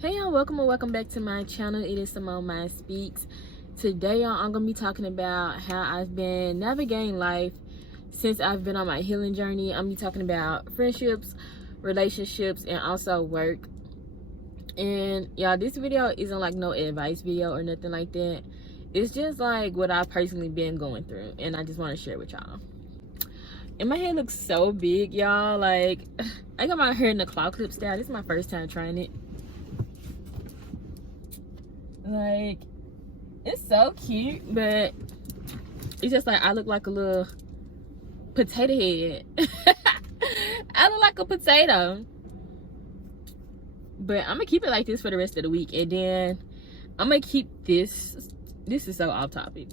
Hey y'all, welcome or welcome back to my channel. It is Simone Mind Speaks. Today y'all, I'm gonna be talking about how I've been navigating life since I've been on my healing journey. I'm gonna be talking about friendships, relationships, and also work. And y'all, this video isn't like no advice video or nothing like that. It's just like what I've personally been going through, and I just want to share with y'all. And my hair looks so big, y'all. Like, I got my hair in the claw clip style. This is my first time trying it. Like, it's so cute, but it's just like I look like a little potato head. I look like a potato. But I'm gonna keep it like this for the rest of the week, and then I'm gonna keep this is so off topic,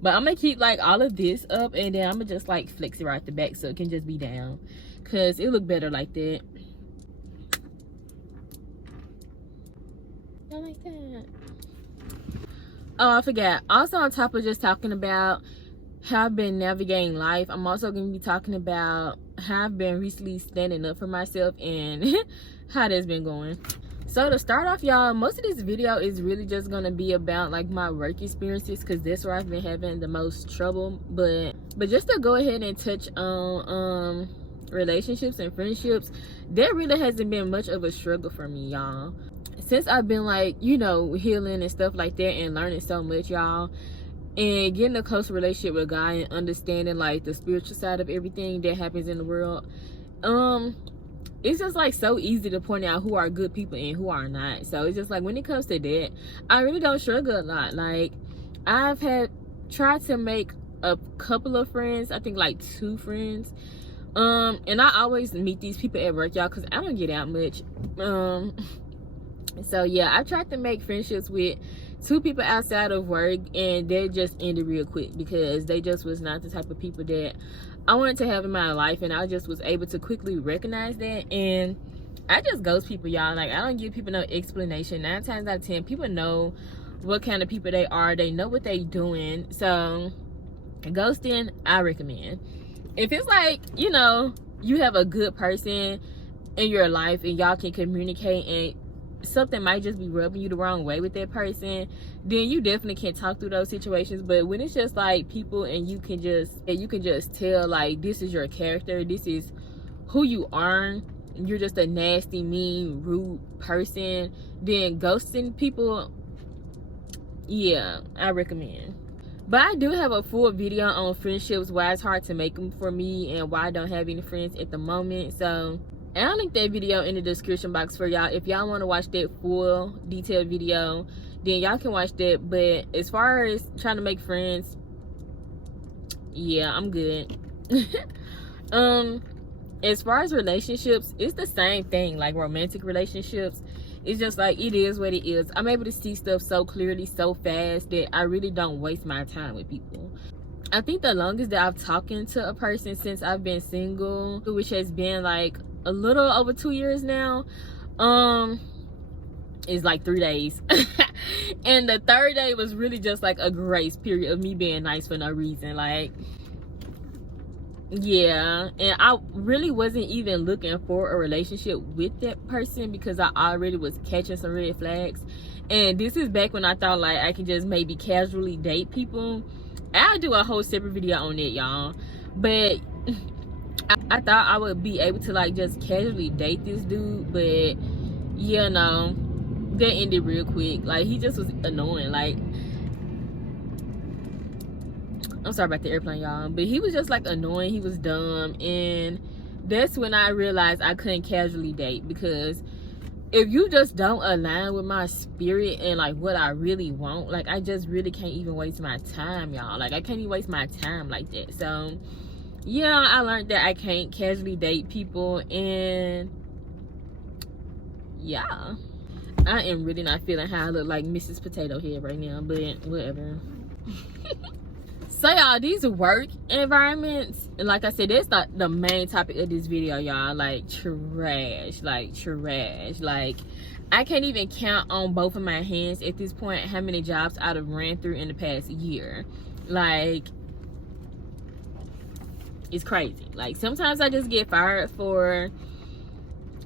but I'm gonna keep like all of this up, and then I'm gonna just like flex it right at the back so it can just be down, because it look better like that. I like that. Oh, I forgot. Also, on top of just talking about how I've been navigating life, I'm also going to be talking about how I've been recently standing up for myself and how that's been going. So to start off, y'all, most of this video is really just going to be about like my work experiences, because that's where I've been having the most trouble. But just to go ahead and touch on relationships and friendships, there really hasn't been much of a struggle for me, y'all. Since I've been like, you know, healing and stuff like that and learning so much, y'all, and getting a close relationship with God and understanding like the spiritual side of everything that happens in the world, it's just like so easy to point out who are good people and who are not. So it's just like when it comes to that, I really don't struggle a lot. Like, I've tried to make a couple of friends, I think like 2 friends, and I always meet these people at work, y'all, because I don't get out much. So yeah, I tried to make friendships with 2 people outside of work, and they just ended real quick because they just was not the type of people that I wanted to have in my life, and I just was able to quickly recognize that. And I just ghost people, y'all. Like, I don't give people no explanation. 9 times out of 10, people know what kind of people they are. They know what they doing. So ghosting, I recommend. If it's like, you know, you have a good person in your life and y'all can communicate, and something might just be rubbing you the wrong way with that person, then you definitely can talk through those situations. But when it's just like people and you can just tell like this is your character, this is who you are, you're just a nasty, mean, rude person, then ghosting people, yeah, I recommend. But I do have a full video on friendships, why it's hard to make them for me and why I don't have any friends at the moment. So I'll link that video in the description box for y'all. If y'all want to watch that full detailed video, then y'all can watch that. But as far as trying to make friends, yeah, I'm good. As far as relationships, it's the same thing. Like romantic relationships, it's just like it is what it is. I'm able to see stuff so clearly, so fast, that I really don't waste my time with people. I think the longest that I've talking to a person since I've been single, which has been like a little over 2 years now, is like 3 days. And the 3rd day was really just like a grace period of me being nice for no reason. Like, yeah, and I really wasn't even looking for a relationship with that person because I already was catching some red flags. And this is back when I thought like I could just maybe casually date people. I'll do a whole separate video on it, y'all. But I thought I would be able to like just casually date this dude, but yeah, no, that ended real quick. Like, he just was annoying. Like, I'm sorry about the airplane, y'all, but he was just like annoying. He was dumb, and that's when I realized I couldn't casually date, because if you just don't align with my spirit and like what I really want, like, I just really can't even waste my time, y'all. Like, I can't even waste my time like that. So yeah, I learned that I can't casually date people, and yeah, I am really not feeling how I look like Mrs. Potato Head right now, but whatever. So y'all, these work environments, and like I said, that's not the main topic of this video, y'all. Like, trash. Like, I can't even count on both of my hands at this point how many jobs I'd have ran through in the past year. Like, it's crazy. Like, sometimes I just get fired for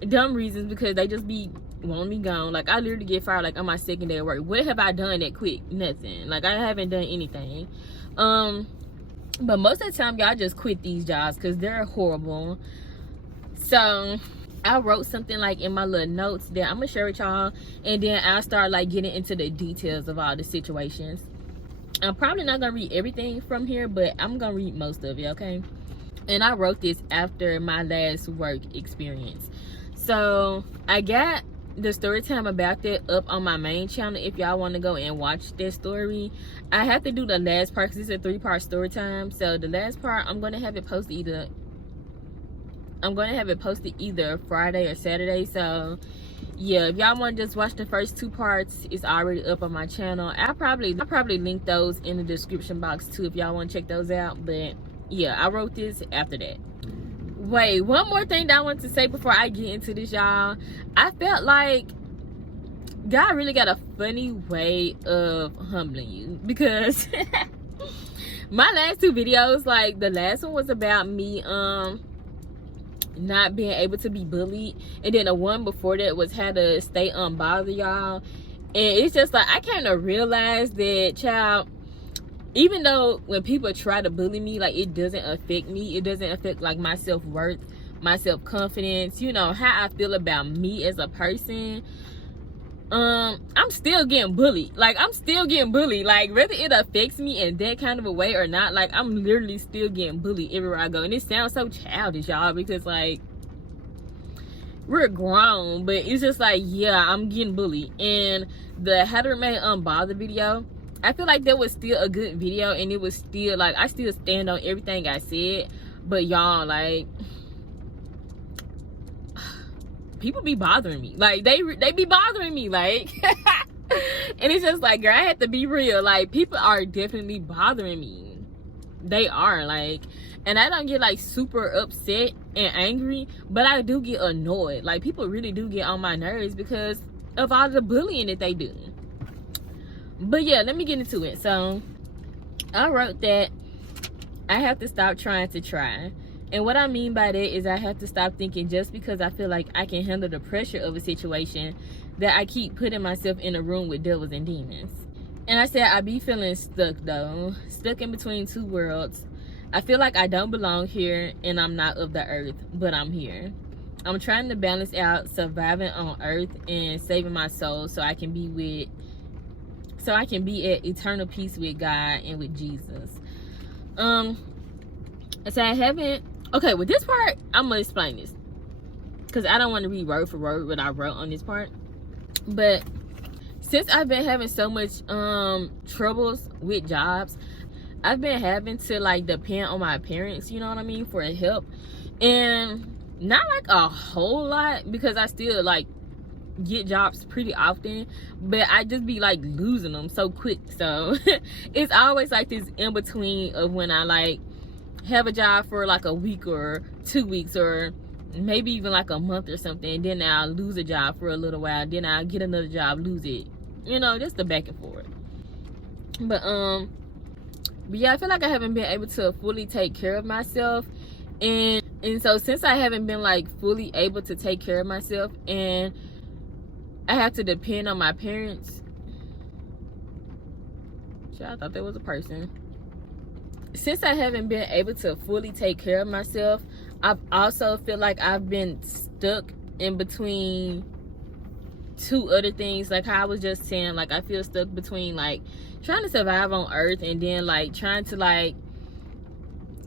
dumb reasons because they just be want me gone. Like, I literally get fired like on my second day of work. What have I done that quick? Nothing. Like, I haven't done anything. But most of the time, y'all just quit these jobs because they're horrible. So I wrote something like in my little notes that I'm gonna share with y'all, and then I'll start like getting into the details of all the situations. I'm probably not gonna read everything from here, but I'm gonna read most of it, okay? And I wrote this after my last work experience. So I got the story time about that up on my main channel if y'all want to go and watch that story. I have to do the last part because it's a 3-part story time. So the last part, I'm gonna have it posted either Friday or Saturday. So yeah, if y'all want to just watch the first 2 parts, it's already up on my channel. I'll probably link those in the description box too if y'all want to check those out. But yeah, I wrote this after that. Wait, one more thing that I want to say before I get into this, y'all. I felt like God really got a funny way of humbling you, because my last 2 videos, like the last one was about me not being able to be bullied, and then the one before that was how to stay unbothered, y'all. And it's just like I kind of realized that, child, even though when people try to bully me, like, it doesn't affect me. It doesn't affect like my self-worth, my self-confidence, you know, how I feel about me as a person. I'm still getting bullied. Like, I'm still getting bullied. Like, whether it affects me in that kind of a way or not, like, I'm literally still getting bullied everywhere I go. And it sounds so childish, y'all, because like, we're grown, but it's just like, yeah, I'm getting bullied. And the How to Remain Unbothered video, I feel like that was still a good video, and it was still like, I still stand on everything I said. But y'all, like, people be bothering me. Like, they be bothering me, like and it's just like, girl, I have to be real. Like, people are definitely bothering me. They are, like, and I don't get like super upset and angry, but I do get annoyed. Like, people really do get on my nerves because of all the bullying that they do. But yeah, let me get into it. So I wrote that I have to stop trying to try. And what I mean by that is I have to stop thinking just because I feel like I can handle the pressure of a situation that I keep putting myself in a room with devils and demons. And I said I be feeling stuck though, stuck in between 2 worlds. I feel like I don't belong here and I'm not of the earth, but I'm here. I'm trying to balance out surviving on earth and saving my soul so I can be at eternal peace with God and with Jesus. So I haven't, okay, with this part, I'm gonna explain this because I don't want to read word for word what I wrote on this part. But since I've been having so much troubles with jobs, I've been having to like depend on my parents, you know what I mean, for help. And not like a whole lot, because I still like get jobs pretty often, but I just be like losing them so quick. So it's always like this in between of when I like have a job for like a week or 2 weeks or maybe even like a month or something, then I'll lose a job for a little while, then I'll get another job, lose it, you know, just the back and forth. But yeah, I feel like I haven't been able to fully take care of myself, and so since I haven't been like fully able to take care of myself and I have to depend on my parents. I thought there was a person. Since I haven't been able to fully take care of myself, I've also feel like I've been stuck in between 2 other things. Like how I was just saying, like I feel stuck between like trying to survive on earth and then like trying to like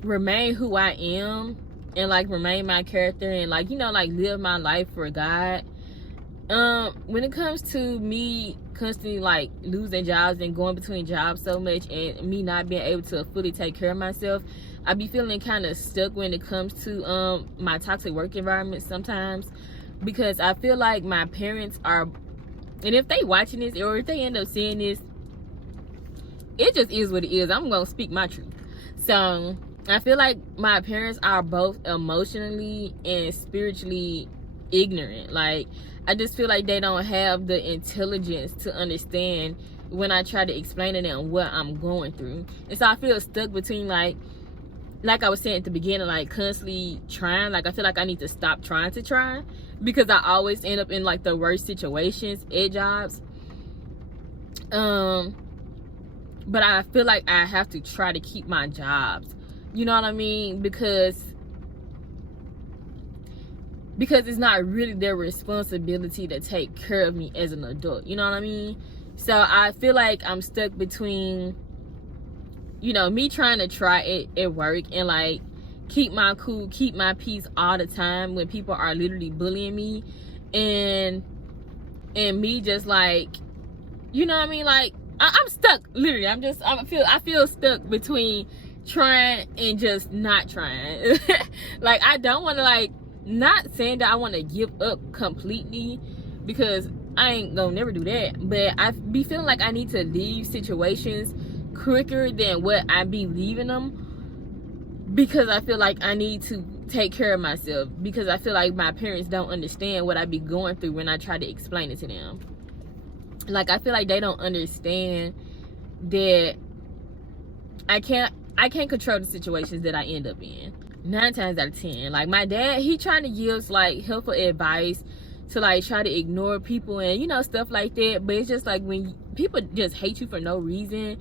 remain who I am and like remain my character and like, you know, like live my life for God. When it comes to me constantly like losing jobs and going between jobs so much and me not being able to fully take care of myself, I be feeling kind of stuck when it comes to my toxic work environment sometimes, because I feel like my parents are, and if they watching this or if they end up seeing this, it just is what it is. I'm gonna speak my truth. So I feel like my parents are both emotionally and spiritually ignorant. Like I just feel like they don't have the intelligence to understand when I try to explain to them what I'm going through. And so I feel stuck between like like I was saying at the beginning, like constantly trying. Like I feel like I need to stop trying to try, because I always end up in like the worst situations at jobs. But I feel like I have to try to keep my jobs, you know what I mean, because it's not really their responsibility to take care of me as an adult, you know what I mean. So I feel like I'm stuck between, you know, me trying to try it at work and like keep my cool, keep my peace all the time when people are literally bullying me, and me just like, you know what I mean, like I'm stuck, literally. I feel stuck between trying and just not trying. Like I don't want to, like, not saying that I want to give up completely, because I ain't gonna never do that, but I be feeling like I need to leave situations quicker than what I be leaving them, because I feel like I need to take care of myself, because I feel like my parents don't understand what I be going through when I try to explain it to them. Like I feel like they don't understand that I can't control the situations that I end up in 9 times out of 10. Like my dad, he trying to give like helpful advice to like try to ignore people and, you know, stuff like that, but it's just like when people just hate you for no reason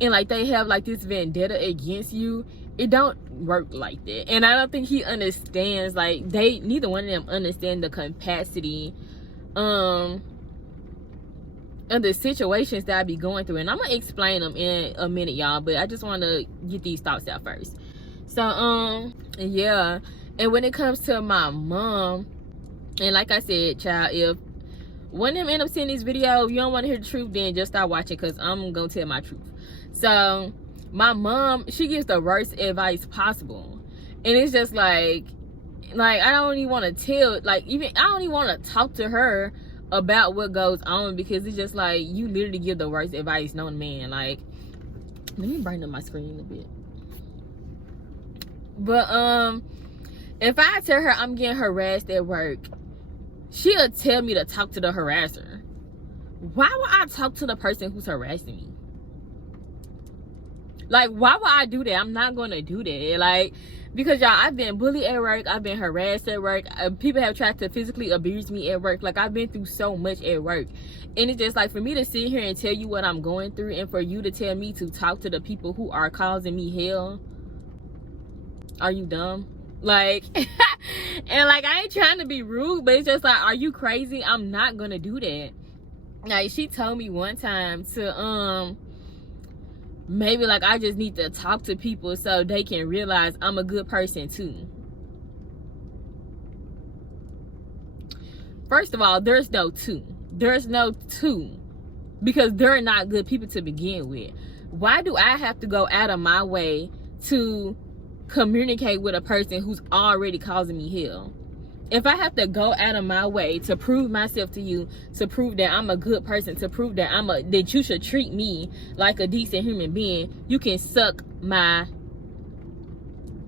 and like they have like this vendetta against you, it don't work like that. And I don't think he understands, like neither one of them understand the capacity of the situations that I be going through, and I'm gonna explain them in a minute, y'all, but I just want to get these thoughts out first. So yeah, and when it comes to my mom, and like I said, child, if one of them end up seeing this video, if you don't want to hear the truth, then just stop watching, because I'm gonna tell my truth. So my mom, she gives the worst advice possible, and it's just like I don't even want to tell, like, even I don't even want to talk to her about what goes on, because it's just like you literally give the worst advice known to man. Like, let me brighten up my screen a bit. But if I tell her I'm getting harassed at work, she'll tell me to talk to the harasser. Why would I talk to the person who's harassing me? Like, why would I do that? I'm not gonna do that. Like, because y'all, I've been bullied at work, I've been harassed at work, people have tried to physically abuse me at work. Like, I've been through so much at work, and it's just like, for me to sit here and tell you what I'm going through, and for you to tell me to talk to the people who are causing me hell, are you dumb? Like, and like, I ain't trying to be rude, but it's just like, are you crazy? I'm not gonna do that. Like, she told me one time to maybe like I just need to talk to people so they can realize I'm a good person too. First of all, there's no two, because they're not good people to begin with. Why do I have to go out of my way to communicate with a person who's already causing me hell? If I have to go out of my way to prove myself to you, to prove that I'm a good person, to prove that that you should treat me like a decent human being, you can suck my,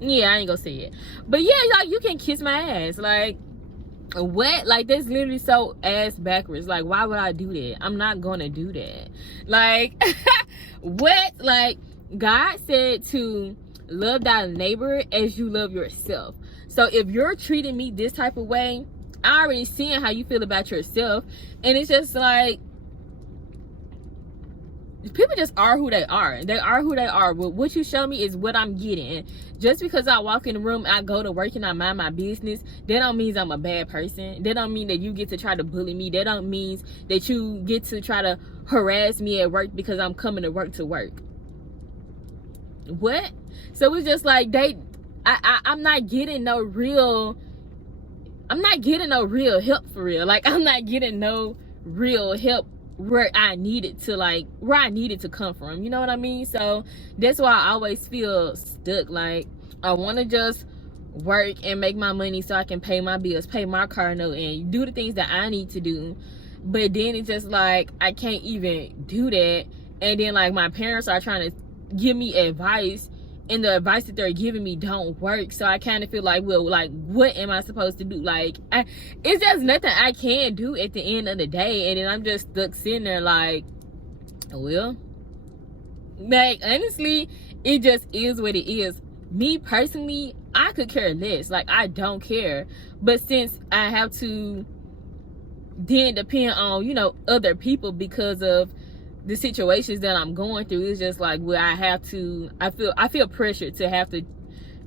yeah, I ain't gonna say it, but yeah, like, you can kiss my ass. Like, what? Like, that's literally so ass backwards. Like, why would I do that? I'm not gonna do that. Like, what? Like, God said to love thy neighbor as you love yourself. So if you're treating me this type of way, I already seeing how you feel about yourself, and it's just like, people just are who they are. They are who they are. What you show me is what I'm getting. Just because I walk in the room, I go to work and I mind my business, that don't mean I'm a bad person. That don't mean that you get to try to bully me. That don't mean that you get to try to harass me at work because I'm coming to work. What? So it's just like I'm not getting no real help for real. Like, I'm not getting no real help where I needed to come from, you know what I mean? So that's why I always feel stuck. Like, I want to just work and make my money so I can pay my bills, pay my car note, and do the things that I need to do, but then it's just like I can't even do that. And then like my parents are trying to give me advice, and the advice that they're giving me don't work. So I kind of feel like, well, like, what am I supposed to do? Like, it's just nothing I can do at the end of the day. And then I'm just stuck sitting there like, well, like, honestly, it just is what it is. Me personally, I could care less. Like, I don't care. But since I have to then depend on, you know, other people because of the situations that I'm going through, it's just like, well, I feel pressured to have to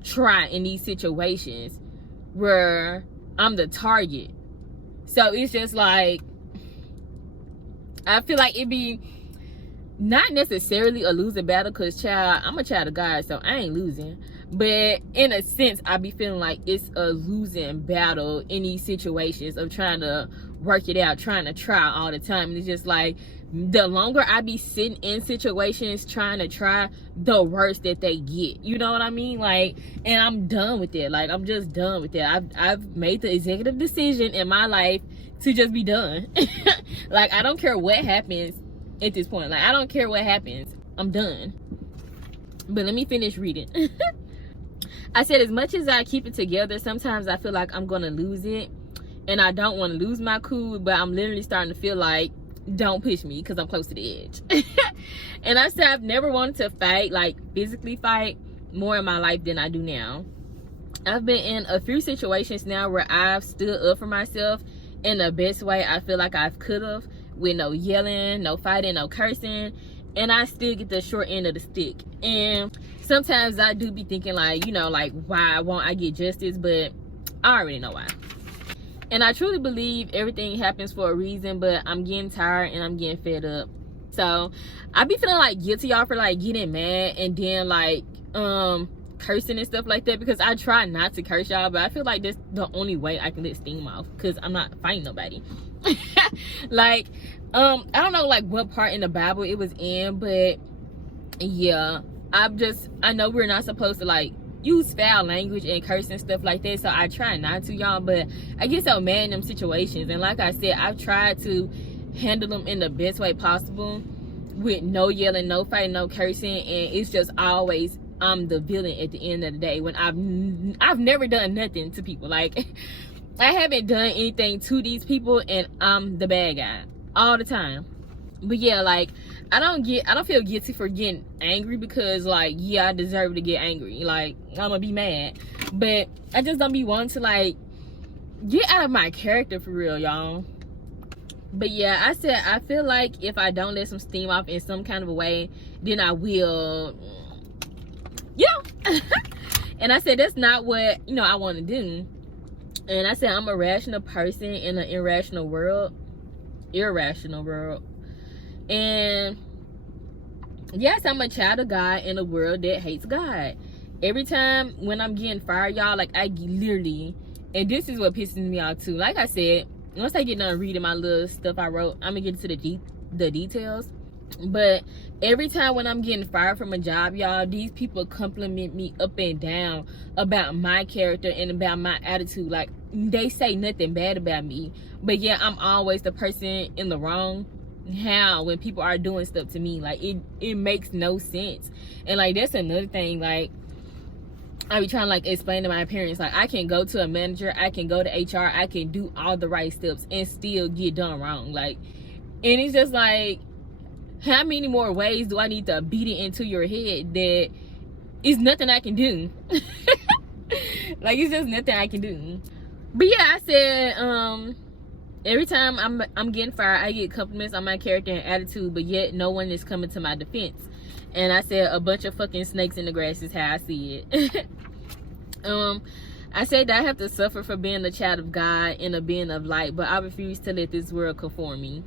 try in these situations where I'm the target. So it's just like, I feel like it'd be not necessarily a losing battle, because child, I'm a child of God, so I ain't losing. But in a sense, I be feeling like it's a losing battle in these situations of trying to work it out, trying to try all the time. And it's just like, the longer I be sitting in situations trying to try, the worse that they get. You know what I mean? Like, and I'm done with it. Like, I'm just done with it. I've made the executive decision in my life to just be done. Like, I don't care what happens at this point. Like, I don't care what happens. I'm done. But let me finish reading. I said, as much as I keep it together, sometimes I feel like I'm gonna lose it, and I don't want to lose my cool, but I'm literally starting to feel like, don't push me, because I'm close to the edge. And I said, I've never wanted to fight, like physically fight, more in my life than I do now. I've been in a few situations now where I've stood up for myself in the best way I feel like I could have, with no yelling, no fighting, no cursing, and I still get the short end of the stick. And sometimes I do be thinking, like, you know, like, why won't I get justice? But I already know why. And I truly believe everything happens for a reason, but I'm getting tired and I'm getting fed up. So I be feeling like guilty, y'all, for like getting mad and then like cursing and stuff like that, because I try not to curse, y'all, but I feel like that's the only way I can let steam off, because I'm not fighting nobody. Like, I don't know like what part in the Bible it was in, but yeah, I know we're not supposed to like use foul language and curse and stuff like that, so I try not to, y'all, but I get so mad in them situations. And like I said, I've tried to handle them in the best way possible with no yelling, no fighting, no cursing, and it's just always I'm the villain at the end of the day, when I've never done nothing to people. Like, I haven't done anything to these people, and I'm the bad guy all the time. But yeah, like, I don't feel guilty for getting angry, because like, yeah, I deserve to get angry. Like, I'm gonna be mad, but I just don't be wanting to like get out of my character for real, y'all. But yeah, I said, I feel like if I don't let some steam off in some kind of a way, then I will, yeah. And I said, that's not what, you know, I want to do. And I said, I'm a rational person in an irrational world. And yes, I'm a child of God in a world that hates God. Every time when I'm getting fired, y'all, like, I literally, and this is what pisses me off too. Like I said, once I get done reading my little stuff I wrote, I'm gonna get into the details. But every time when I'm getting fired from a job, y'all, these people compliment me up and down about my character and about my attitude. Like, they say nothing bad about me, but yeah, I'm always the person in the wrong. How, when people are doing stuff to me, like, it makes no sense. And like, that's another thing, like, I be trying to like explain to my parents, like, I can go to a manager, I can go to HR, I can do all the right steps and still get done wrong. Like, and it's just like, how many more ways do I need to beat it into your head that it's nothing I can do? Like, it's just nothing I can do. But yeah, I said, every time I'm getting fired, I get compliments on my character and attitude, but yet no one is coming to my defense. And I said, a bunch of fucking snakes in the grass is how I see it. I said that I have to suffer for being a child of God and a being of light, but I refuse to let this world conform me.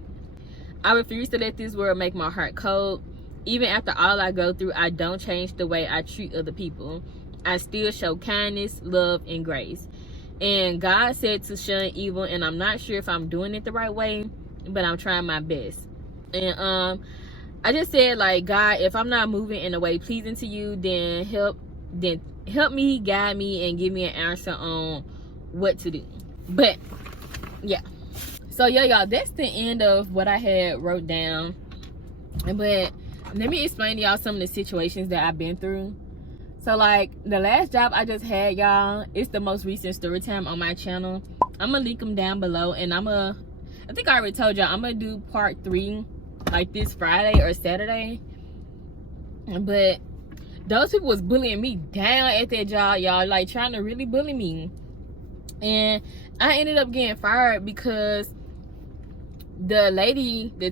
I refuse to let this world make my heart cold. Even after all I go through, I don't change the way I treat other people. I still show kindness, love, and grace. And God said to shun evil, and I'm not sure if I'm doing it the right way, but I'm trying my best. And I just said, like, God, if I'm not moving in a way pleasing to you, then help me, guide me, and give me an answer on what to do. But yeah, so yeah, y'all, that's the end of what I had wrote down. But let me explain to y'all some of the situations that I've been through. So like, the last job I just had, y'all, it's the most recent story time on my channel. I'm gonna link them down below, and I think I already told y'all, I'm gonna do part 3 like this Friday or Saturday. But those people was bullying me down at that job, y'all, like trying to really bully me. And I ended up getting fired because the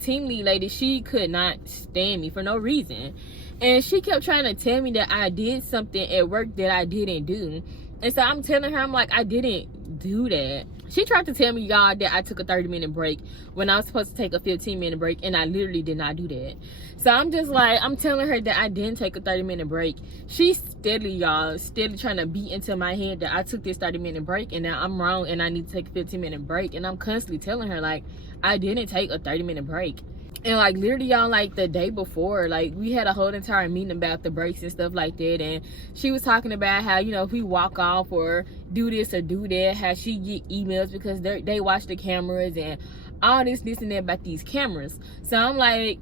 team lead lady, she could not stand me for no reason. And she kept trying to tell me that I did something at work that I didn't do. And so I'm telling her, I'm like, I didn't do that. She tried to tell me, y'all, that I took a 30-minute break when I was supposed to take a 15-minute break, and I literally did not do that. So I'm just like, I'm telling her that I didn't take a 30-minute break. She's steadily, y'all, trying to beat into my head that I took this 30-minute break and now I'm wrong and I need to take a 15-minute break. And I'm constantly telling her, like, I didn't take a 30-minute break. And like literally, y'all, like the day before, like we had a whole entire meeting about the breaks and stuff like that. And she was talking about how, you know, if we walk off or do this or do that, how she get emails because they watch the cameras and all this and that about these cameras. So I'm like,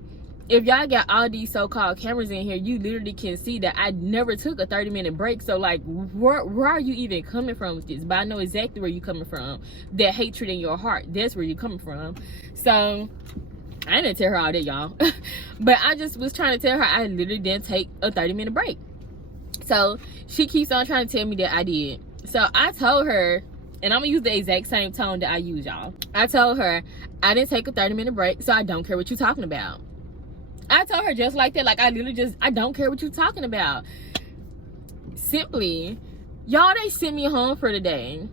if y'all got all these so-called cameras in here, you literally can see that I never took a 30-minute break. So like, where are you even coming from with this? But I know exactly where you're coming from. That hatred in your heart, that's where you're coming from. So I didn't tell her all that, y'all. But I just was trying to tell her I literally didn't take a 30-minute break. So she keeps on trying to tell me that I did. So I told her, and I'm gonna use the exact same tone that I use, y'all. I told her I didn't take a 30-minute break, so I don't care what you're talking about. I told her just like that. Like, I don't care what you're talking about. Simply, y'all, they sent me home for the day.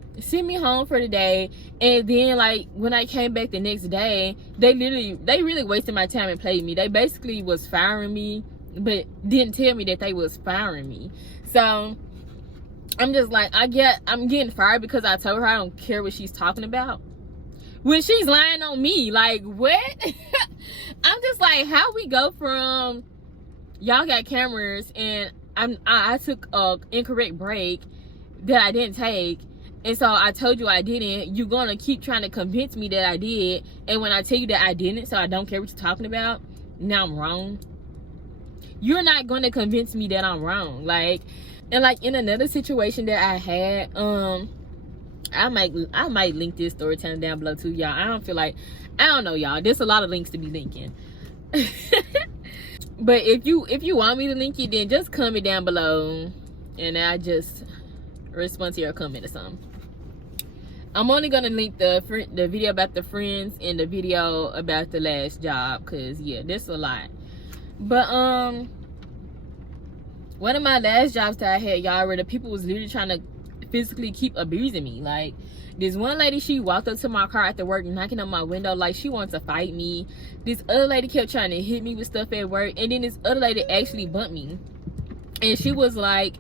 And then, like, when I came back the next day, they really wasted my time and played me. They basically was firing me, but didn't tell me that they was firing me. So I'm just like, I'm getting fired because I told her I don't care what she's talking about. When she's lying on me, like, what? I'm just like, how we go from y'all got cameras and I took a incorrect break that I didn't take, and so I told you I didn't. You're gonna keep trying to convince me that I did, and when I tell you that I didn't, so I don't care what you're talking about, now I'm wrong. You're not gonna convince me that I'm wrong. Like, and like in another situation that I had, I might link this story time down below too, y'all. I don't know, y'all. There's a lot of links to be linking. But if you want me to link it, then just comment down below and I just respond to your comment or something. I'm only gonna link the video about the friends and the video about the last job, cause yeah, there's a lot. But one of my last jobs that I had, y'all, where the people was literally trying to physically keep abusing me. Like, this one lady, she walked up to my car after work, knocking on my window like she wanted to fight me. This other lady kept trying to hit me with stuff at work, and then this other lady actually bumped me, and she was like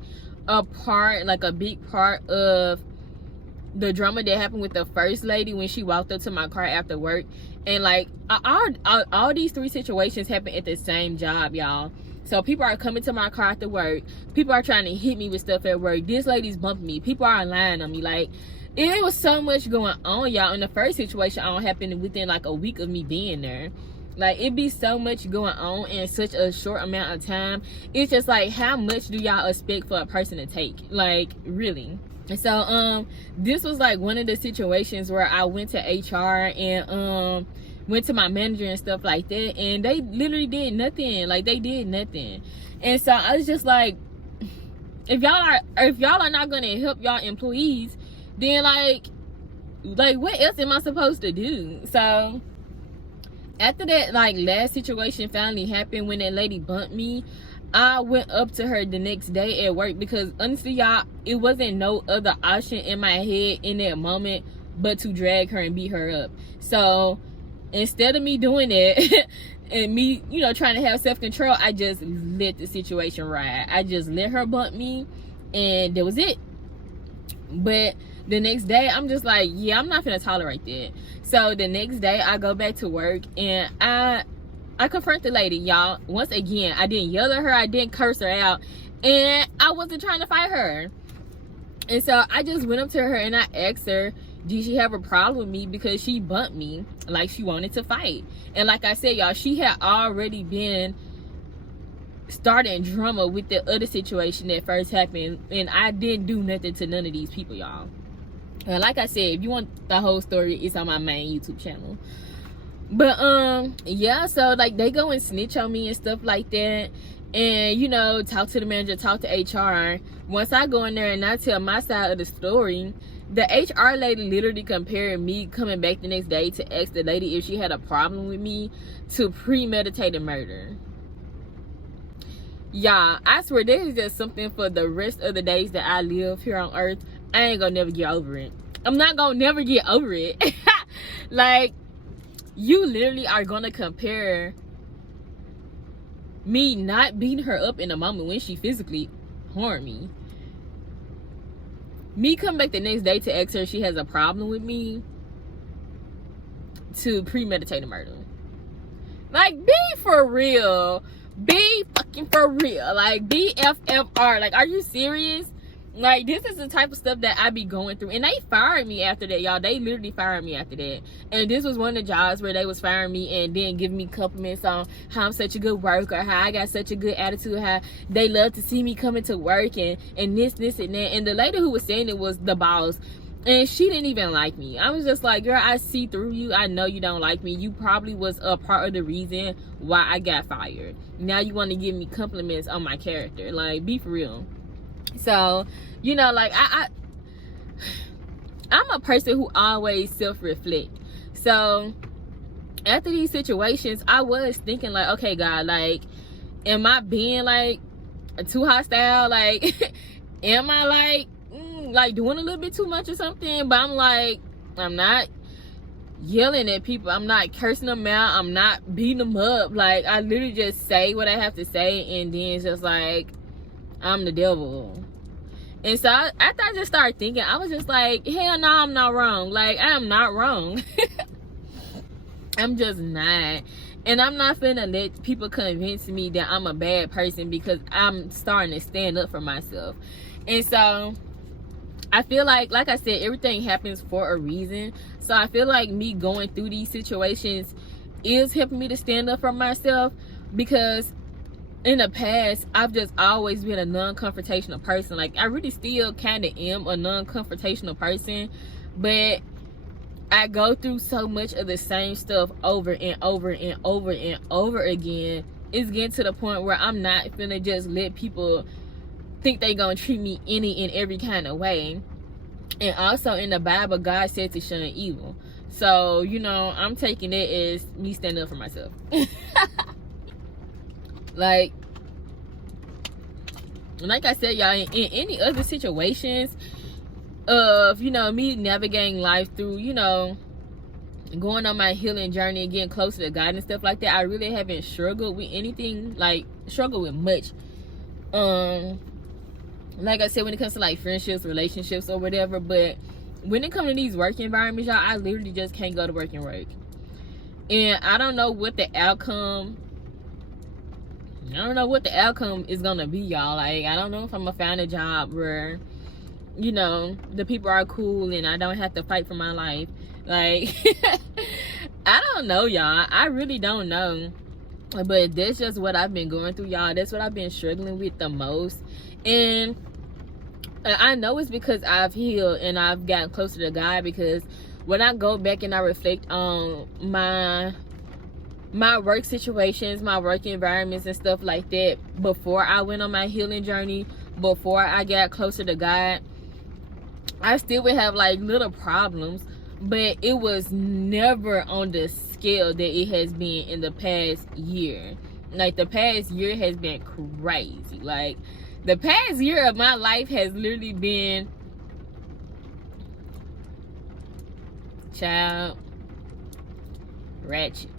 a big part of the drama that happened with the first lady when she walked up to my car after work. And like all these three situations happened at the same job, y'all. So people are coming to my car after work, people are trying to hit me with stuff at work, this lady's bumping me, people are lying on me. Like, it was so much going on, y'all. In the first situation, all happened within like a week of me being there. Like, it be so much going on in such a short amount of time. It's just like, how much do y'all expect for a person to take? Like, really? So this was like one of the situations where I went to HR and went to my manager and stuff like that, and they literally did nothing. Like, they did nothing. And so I was just like, if y'all are not gonna help y'all employees, then like what else am I supposed to do? So after that, like, last situation finally happened when that lady bumped me, I went up to her the next day at work, because honestly, y'all, it wasn't no other option in my head in that moment but to drag her and beat her up. So instead of me doing that and me, you know, trying to have self-control, I just let the situation ride. I just let her bump me, and that was it. But the next day, I'm just like, yeah, I'm not gonna tolerate that. So the next day, I go back to work, and I confront the lady, y'all. Once again, I didn't yell at her, I didn't curse her out, and I wasn't trying to fight her. And so I just went up to her and I asked her, did she have a problem with me because she bumped me like she wanted to fight? And like I said, y'all, she had already been starting drama with the other situation that first happened, and I didn't do nothing to none of these people, y'all. And like I said, if you want the whole story, it's on my main YouTube channel. But yeah, so like they go and snitch on me and stuff like that, and, you know, talk to the manager, talk to HR. Once I go in there and I tell my side of the story, the HR lady literally compared me coming back the next day to ask the lady if she had a problem with me to premeditated murder. Y'all, I swear this is just something for the rest of the days that I live here on earth. I ain't gonna never get over it. I'm not gonna never get over it. Like, you literally are gonna compare me not beating her up in the moment when she physically harmed me. Me come back the next day to ask her if she has a problem with me to premeditated murder. Like, be for real. Be fucking for real. Like, BFFR. Like, are you serious? Like, this is the type of stuff that I be going through. And they fired me after that, y'all. They literally fired me after that. And this was one of the jobs where they was firing me and then giving me compliments on how I'm such a good worker, how I got such a good attitude, how they love to see me coming to work, and this, and that. And the lady who was saying it was the boss. And she didn't even like me. I was just like, girl, I see through you. I know you don't like me. You probably was a part of the reason why I got fired. Now you want to give me compliments on my character. Like, be for real. So, you know, like, I'm a person who always self-reflect. So, after these situations, I was thinking, like, okay, God, like, am I being, like, too hostile? Like, am I, like doing a little bit too much or something? But I'm like, I'm not yelling at people. I'm not cursing them out. I'm not beating them up. Like, I literally just say what I have to say, and then it's just like, I'm the devil. And so after I just started thinking, I was just like, hell no, I'm not wrong. Like, I am not wrong. I'm just not. And I'm not finna let people convince me that I'm a bad person because I'm starting to stand up for myself. And so I feel like I said, everything happens for a reason. So I feel like me going through these situations is helping me to stand up for myself, because in the past, I've just always been a non-confrontational person. Like, I really still kind of am a non-confrontational person, but I go through so much of the same stuff over and over and over and over again. It's getting to the point where I'm not finna just let people think they gonna treat me any and every kind of way. And also in the Bible, God said to shun evil. So, you know, I'm taking it as me standing up for myself. like I said, y'all, in any other situations of, you know, me navigating life through, you know, going on my healing journey and getting closer to God and stuff like that, I really haven't struggled with anything, like struggled with much. Like I said, when it comes to like friendships, relationships, or whatever. But when it comes to these work environments, y'all, I literally just can't go to work and work. And I don't know what the outcome is gonna be, y'all. Like, I don't know if I'm gonna find a job where, you know, the people are cool and I don't have to fight for my life. Like, I don't know, y'all. I really don't know. But that's just what I've been going through, y'all. That's what I've been struggling with the most. And I know it's because I've healed and I've gotten closer to God, because when I go back and I reflect on my work situations, my work environments and stuff like that, before I went on my healing journey, before I got closer to God, I still would have like little problems, but it was never on the scale that it has been in the past year. Like, the past year has been crazy. Like, the past year of my life has literally been, child, ratchet.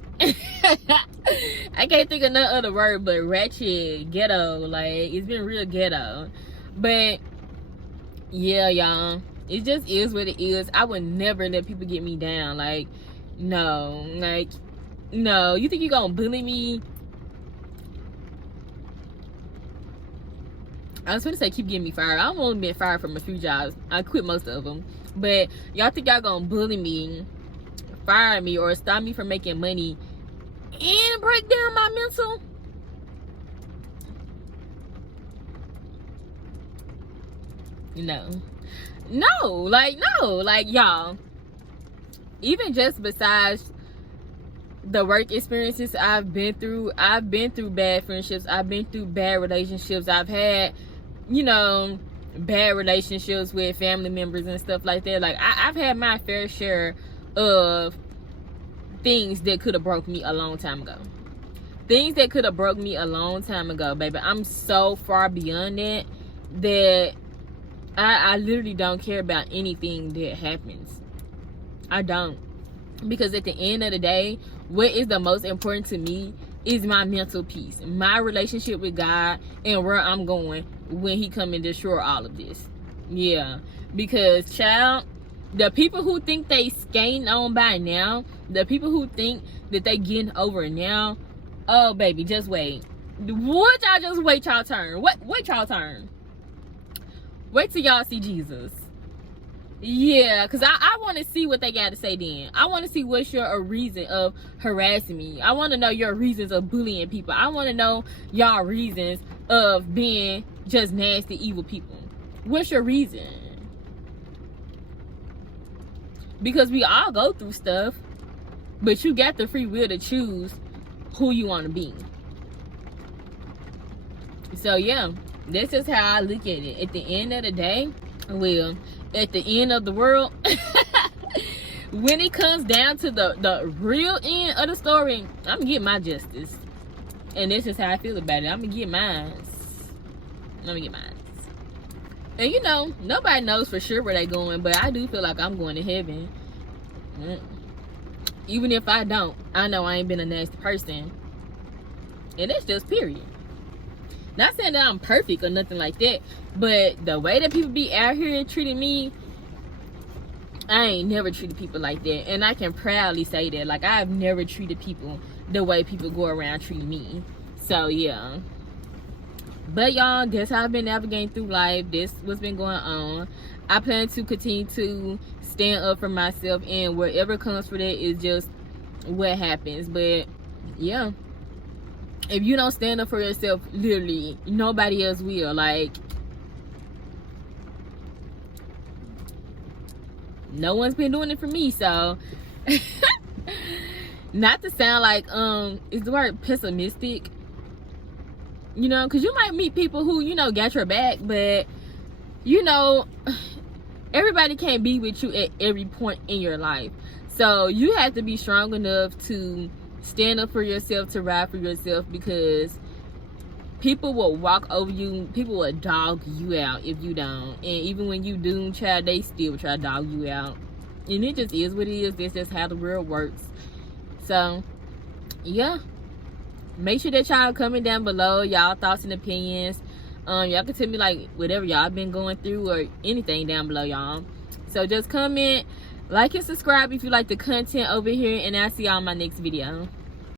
I can't think of no other word but ratchet, ghetto. Like, it's been real ghetto. But yeah, y'all, it just is what it is. I would never let people get me down. Like, no. Like, no. You think you're gonna bully me? I was gonna say keep getting me fired. I've only been fired from a few jobs. I quit most of them. But y'all think y'all gonna bully me, fire me, or stop me from making money and break down my mental? No, like, y'all, even just besides the work experiences I've been through bad friendships, I've been through bad relationships, I've had, you know, bad relationships with family members and stuff like that. Like I've had my fair share of things that could have broke me a long time ago. Things that could have broke me a long time ago, baby. I'm so far beyond that I literally don't care about anything that happens. I don't. Because at the end of the day, what is the most important to me is my mental peace, my relationship with God, and where I'm going when he come and destroy all of this. Yeah. Because, child, the people who think they skating on by now, the people who think that they getting over now, oh, baby, just wait. What y'all just wait y'all turn? Wait y'all turn. Wait till y'all see Jesus. Yeah, because I want to see what they got to say then. I want to see what's your reason of harassing me. I want to know your reasons of bullying people. I want to know y'all reasons of being just nasty, evil people. What's your reason? Because we all go through stuff, but you got the free will to choose who you want to be. So, yeah, that's just how I look at it. At the end of the day, well, at the end of the world, when it comes down to the real end of the story, I'm gonna get my justice. And this is how I feel about it. I'm gonna get mine. And you know, nobody knows for sure where they're going, but I do feel like I'm going to heaven. Even if I don't, I know I ain't been a nasty person. And that's just period. Not saying that I'm perfect or nothing like that, but the way that people be out here treating me, I ain't never treated people like that. And I can proudly say that. Like, I've never treated people the way people go around treating me. So, yeah. But, y'all, that's how I've been navigating through life. This what's been going on. I plan to continue to stand up for myself, and whatever comes for that is just what happens. But, yeah. If you don't stand up for yourself, literally, nobody else will. Like, no one's been doing it for me. So, not to sound like, is the word pessimistic? You know, because you might meet people who, you know, got your back. But, you know, everybody can't be with you at every point in your life. So, you have to be strong enough to stand up for yourself, to ride for yourself, because people will walk over you. People will dog you out if you don't. And even when you do, child, they still try to dog you out. And it just is what it is. That's just how the world works. So, yeah. Make sure that y'all comment down below y'all thoughts and opinions. Y'all can tell me, like, whatever y'all been going through or anything down below, y'all. So just comment, like, and subscribe if you like the content over here, and I'll see y'all in my next video.